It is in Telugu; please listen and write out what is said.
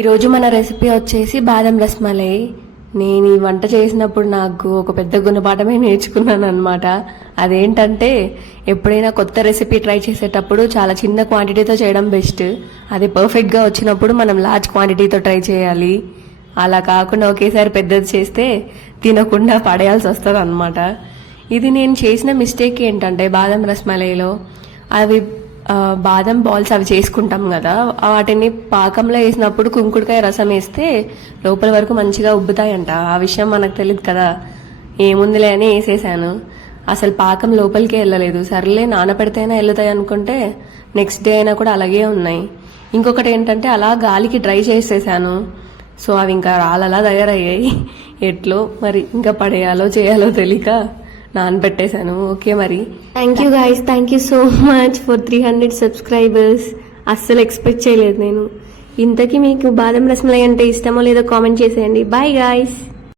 ఈరోజు మన రెసిపీ వచ్చేసి బాదం రస్మలై. నేను ఈ వంట చేసినప్పుడు నాకు ఒక పెద్ద గుణపాఠమే నేర్చుకున్నాను అనమాట. అదేంటంటే ఎప్పుడైనా కొత్త రెసిపీ ట్రై చేసేటప్పుడు చాలా చిన్న క్వాంటిటీతో చేయడం బెస్ట్. అది పర్ఫెక్ట్గా వచ్చినప్పుడు మనం లార్జ్ క్వాంటిటీతో ట్రై చేయాలి. అలా కాకుండా ఒకేసారి పెద్దది చేస్తే తినకుండా పడేయాల్సి వస్తుంది అనమాట. ఇది నేను చేసిన మిస్టేక్ ఏంటంటే బాదం రస్మలైలో అవి బాదం బాల్స్ అవి చేసుకుంటాం కదా, వాటిని పాకంలో వేసినప్పుడు కుంకుడుకాయ రసం వేస్తే లోపల వరకు మంచిగా ఉబ్బుతాయంట. ఆ విషయం మనకు తెలియదు కదా, ఏముందిలే అని వేసేసాను. అసలు పాకం లోపలికే వెళ్ళలేదు. సర్లే నానపెడితేనే వెళ్తాయి అనుకుంటే నెక్స్ట్ డే అయినా కూడా అలాగే ఉన్నాయి. ఇంకొకటి ఏంటంటే అలా గాలికి డ్రై చేసేసాను. సో అవి ఇంకా రాలలా తయారయ్యాయి. ఎట్లో మరి ఇంకా పడేయాలో చేయాలో తెలియక నానబెట్టేశాను. ఓకే మరి thank you guys, thank you so much for 300 subscribers. అస్సలు ఎక్స్పెక్ట్ చేయలేదు నేను. ఇంతకీ మీకు బాదం రసమలై అంటే ఇష్టమో లేదో కామెంట్ చేసేయండి. Bye guys.